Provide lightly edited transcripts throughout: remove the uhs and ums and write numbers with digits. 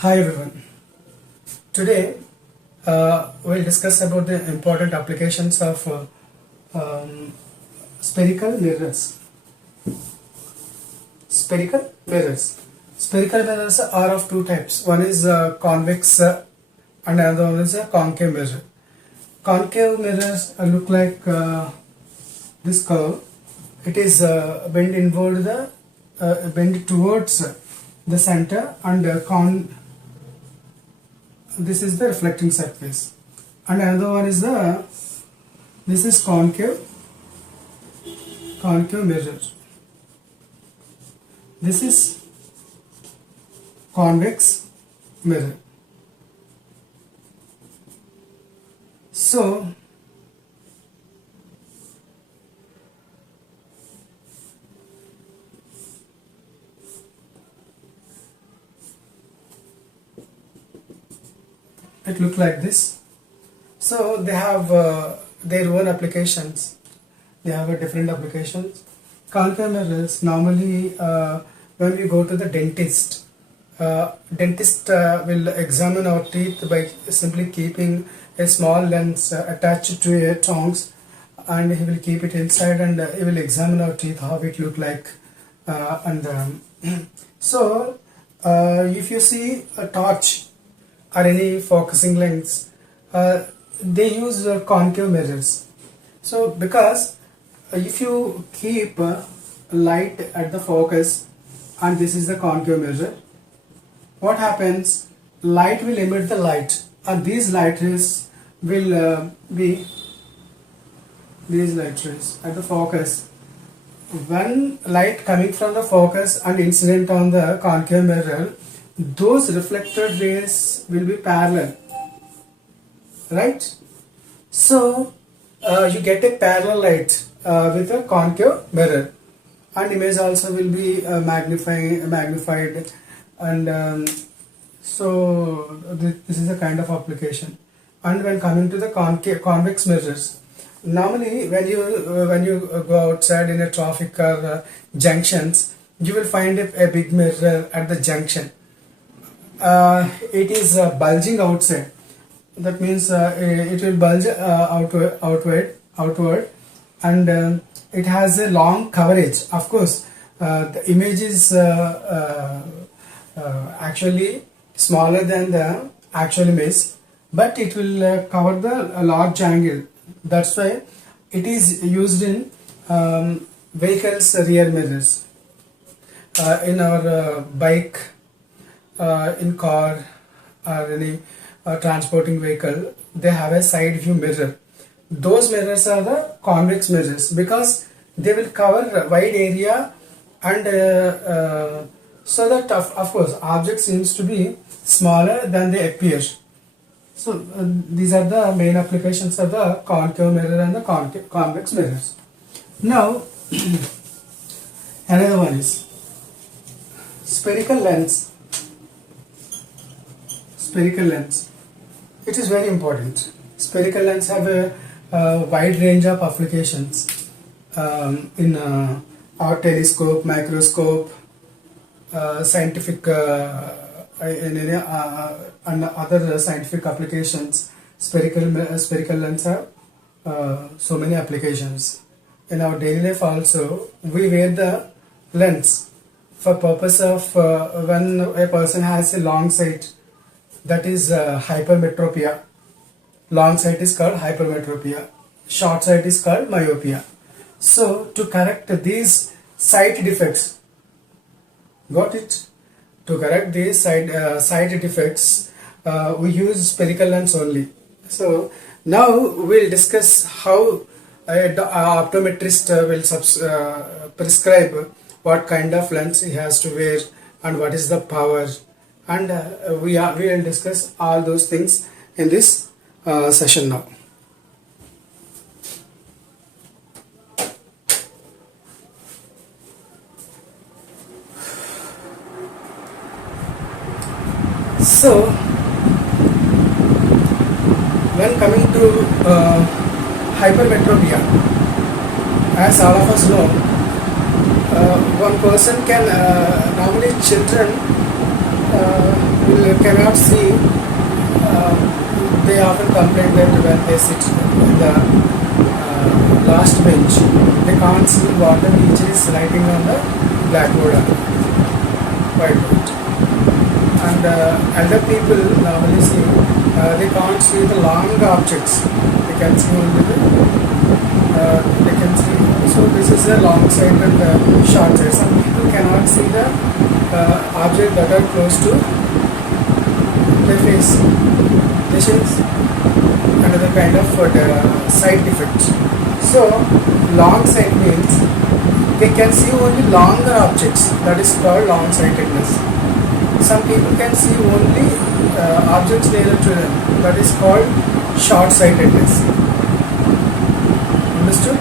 Hi everyone. Today we'll discuss about the important applications of spherical mirrors. Spherical mirrors. Spherical mirrors are of two types. One is convex and another one is a concave mirror. Concave mirrors look like this curve. It is bent towards the center, and this is the reflecting surface, and another one is this is concave mirror. This is convex mirror. So it look like this. So they have their own applications. They have a different applications. Concave mirrors, normally when we go to the dentist, dentist will examine our teeth by simply keeping a small lens attached to a tongs, and he will keep it inside, and he will examine our teeth, how it look like. So if you see a torch or any focusing lens, they use concave mirrors. So because if you keep light at the focus, and this is the concave mirror, what happens? Light will emit the light, and these light rays will be these light rays at the focus. When light coming from the focus and incident on the concave mirror, those reflected rays will be parallel, right? So you get a parallel light with a concave mirror, and image also will be magnified, and so this is a kind of application. And when coming to the convex mirrors, normally when you go outside in a traffic or junctions, you will find a big mirror at the junction. It is bulging outside. That means it will bulge outward, and it has a long coverage. Of course, the image is actually smaller than the actual image, but it will cover the large angle. That's why it is used in vehicles' rear mirrors. In our bike, in car or any transporting vehicle, they have a side view mirror. Those mirrors are the convex mirrors because they will cover a wide area, and so that of course object seems to be smaller than they appear. So these are the main applications of the concave mirror and the convex mirrors. Now another one is spherical lens. Spherical lens. It is very important. Spherical lens have a wide range of applications in our telescope, microscope, scientific and other scientific applications. Spherical lens have so many applications. In our daily life also, we wear the lens for purpose of when a person has a long sight, that is hypermetropia. Long sight is called hypermetropia. Short sight is called myopia. So to correct these sight defects, got it? To correct these sight defects, we use spherical lens only. So now we'll discuss how an optometrist will prescribe what kind of lens he has to wear and what is the power, and we will discuss all those things in this session now. So when coming to hypermetropia, as all of us know, one person can normally children cannot see. They often complain that when they sit in the last bench, they can't see what the teacher is writing on the blackboard or whiteboard. And elder people normally see, they can't see the long objects. They can see only the, they can see. So this is a long sight and short sight. Some people cannot see the object that are close to their face. This is another kind of sight defect. So long sight means they can see only longer objects. That is called long sightedness. Some people can see only objects nearer to them. That is called short sightedness. Understood?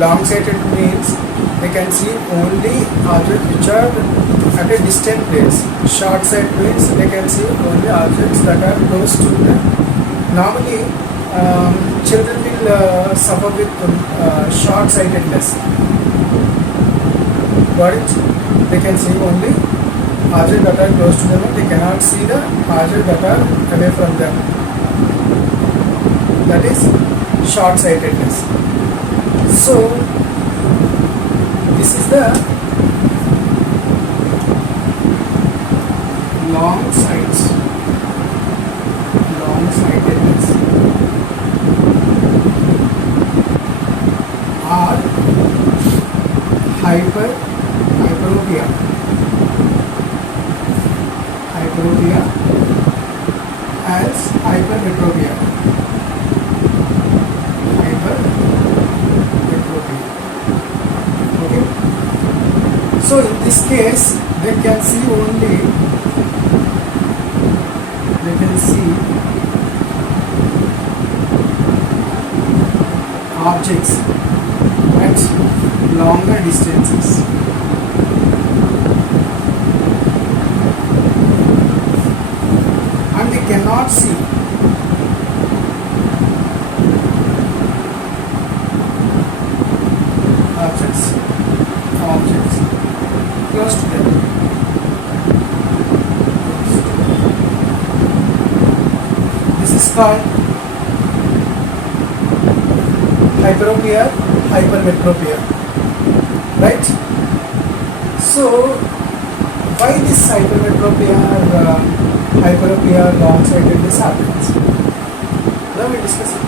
Long sighted means they can see only objects which are at a distant place. Short sight means they can see only objects that are close to them. Normally, children will suffer with short sightedness. Got it? They can see only objects that are close to them and they cannot see the objects that are away from them. That is short sightedness. So, this is the long sights, long sightedness, or hyperopia. Hyperopia as hypermetropia. Okay. So in this case, they can see only. They can see objects at longer distances. And they cannot see objects close to them. This is called hyperopia, hypermetropia, right? So why this hypermetropia or hyperopia long-sightedness happens? Now we discuss it.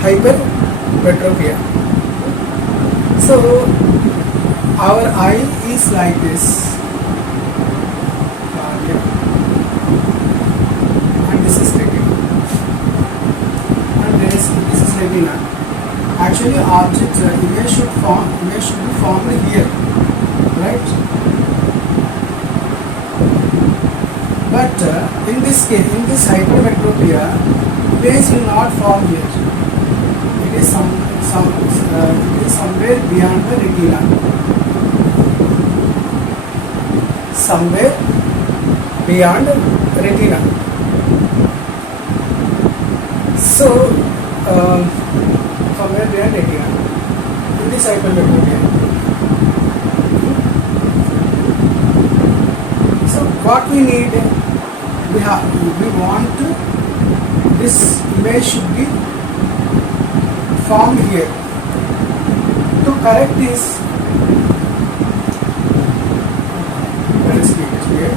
Hypermetropia. So our eye is like this, and this is retina, and this is retina. Actually, objects image should be formed here, right? But in this case, in this hypermetropia, image will not form here. It is somewhere beyond the retina. Somewhere beyond retina. So, somewhere beyond retina. In this hypermetropia. So, what we need, we want this image should be formed here. To correct this, let us keep it here.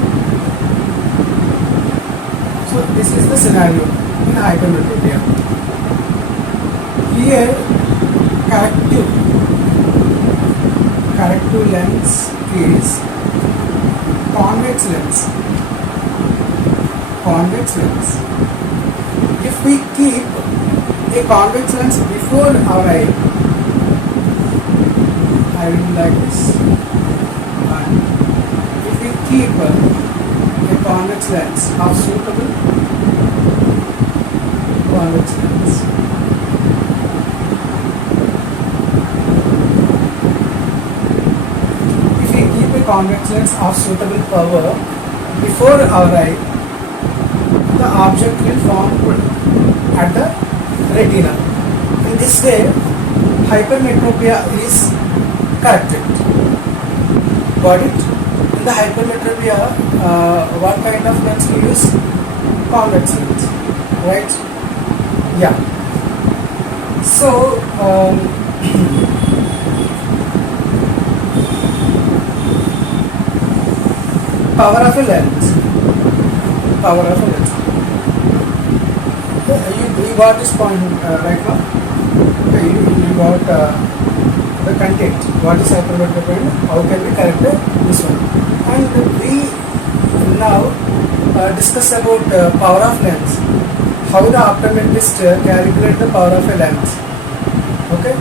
So this is the scenario in hypermetropia. Here, corrective lens is convex lens. Convex lens. If we keep a convex lens before our eye will be like this. And if we keep a convex lens of suitable convex lens, convex lens of suitable power before our eye, the object will form at the retina. In this way, hypermetropia is corrected. Got it? In the hypermetropia, what kind of lens we use? Convex lens, right? Yeah. So power of a lens. Power of a lens. You got this point right now. Okay, you got the content. What is hypermetropia? How can we correct this one? And we now discuss about power of lens. How the optometrist calculate the power of a lens. Okay.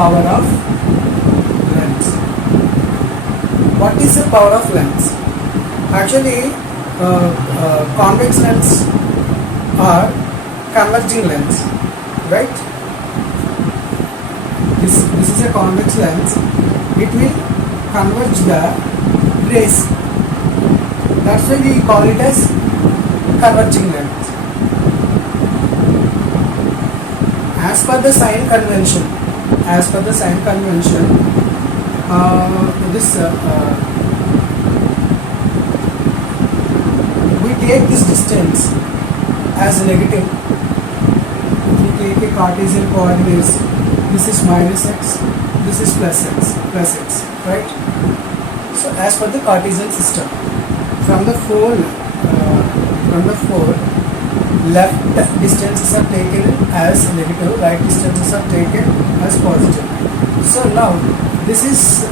Power of lens. What is the power of lens? Actually, convex lens are converging lens, right? This is a convex lens. It will converge the rays. That's why we call it as converging lens. As per the sign convention, we take this distance as negative. We take a Cartesian coordinates. This is minus x, this is plus x, right? So as per the Cartesian system, from the four left distances are taken as negative, right distances are taken as positive. So now this is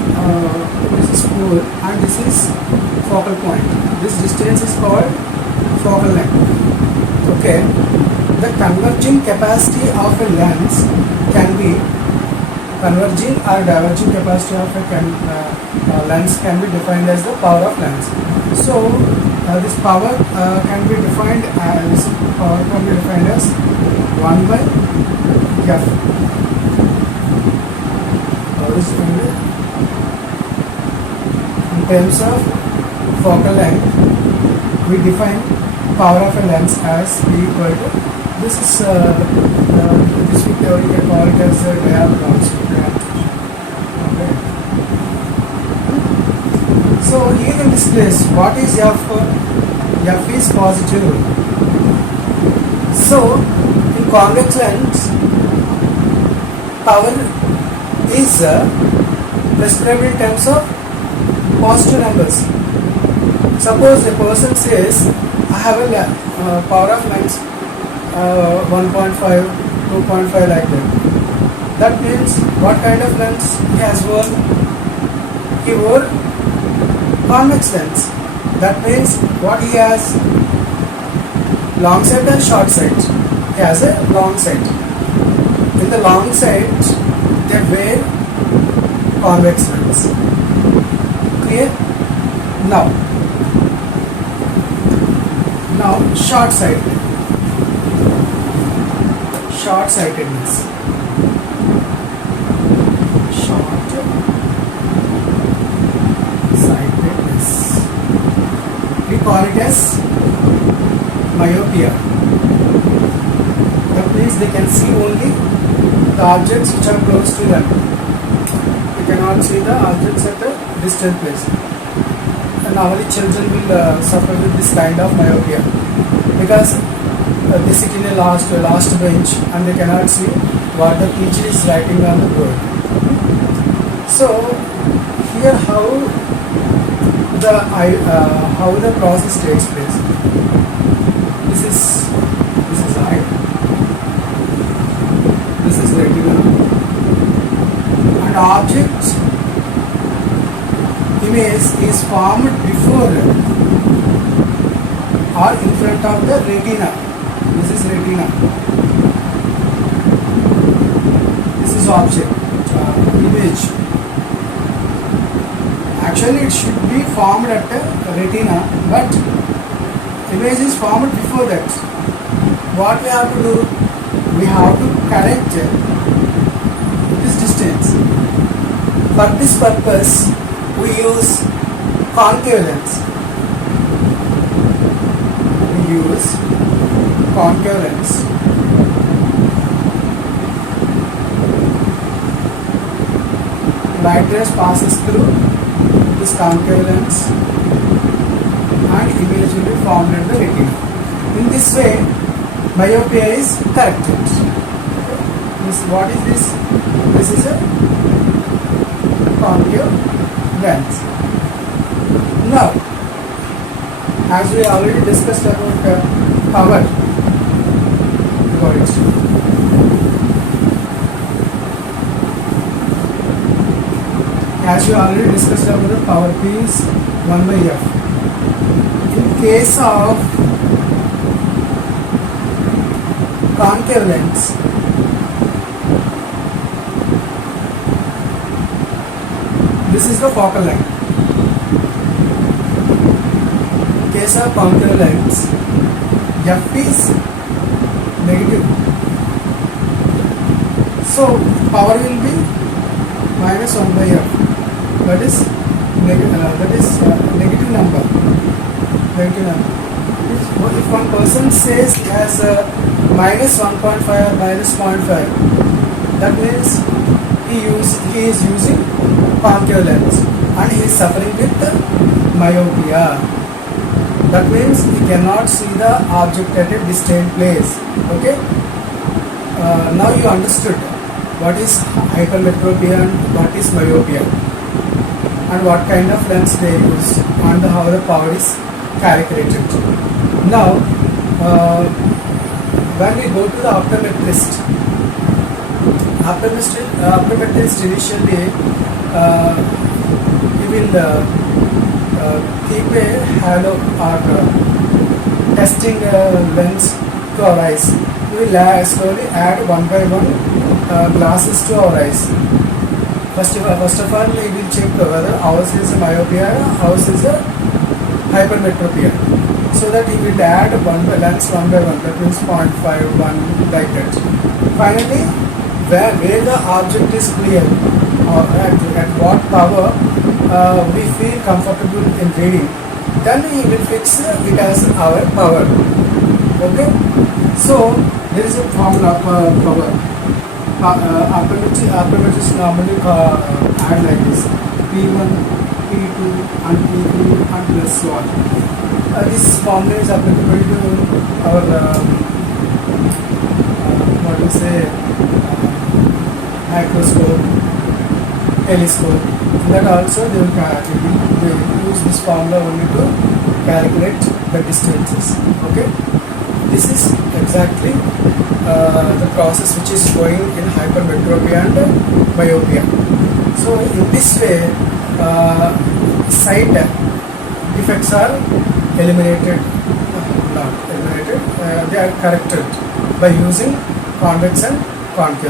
pole and this is focal point. This distance is called focal length. Okay, the converging capacity of a lens can be converging or diverging capacity of a lens can be defined as the power of lens. So this power can be defined as 1 by f. In terms of focal length, we define power of a lens as P equal to this is this we can call it as the diagonal. Okay. So here in this place, what is f? F is positive. So in convex lens, power is prescribed in terms of positive numbers. Suppose a person says, I have a power of lens 1.5, 2.5 like that. That means what kind of lens he has worn? He wore convex lens. That means what he has? Long sight and short sight. He has a long sight. In the long sight, they wear convex lens. Clear? Now short sighted. Short sightedness. We call it as myopia. That means they can see only the objects which are close to them. They cannot see the objects at a distant place. And normally children will suffer with this kind of myopia because they sit in a last bench and they cannot see what the teacher is writing on the board. So here how the process takes place. This is eye. This is retina. And object image is formed before or in front of the retina. This is retina. This is object image. Actually it should be formed at the retina, but image is formed before that. What we have to do? We have to correct this distance. For this purpose we use concave lens. We use concave lens. Light rays passes through this concave lens and image will be formed at the retina. In this way, myopia is corrected. What is this? This is a concave lens. Now, as we already discussed about power, got it. As we already discussed about the power, P is 1 by F. In case of concave lens, this is the focal length. In case of concave lens, F is negative. So power will be minus 1 by F. That is negative number. Negative number. If one person says he has minus 1.5 or minus 0.5, that means he is using concave lens and he is suffering with myopia. That means he cannot see the object at a distant place. Okay. Now you understood what is hypermetropia and what is myopia, and what kind of lens they use, and how the power is calculated. Now, when we go to the optometrist initially he will keep a halo or testing lens to our eyes. We will slowly add one by one glasses to our eyes. First of all, we will check whether ours is a myopia, ours is a hypermetropia. So that he will add lens one by one, that means 0.5, 1, like that. Finally, where the object is clear, or at what power we feel comfortable in reading, then he will fix it as our power. Okay? So, there is a formula for power. Optometrists normally add like this: P1, P2 and P3 and plus 1. This formula is applicable to our microscope, telescope. That also they will use this formula only to calculate the distances. Okay. This is exactly the process which is going in hypermetropia and myopia. So in this way, sight defects are eliminated, not eliminated, they are corrected by using convex and concave.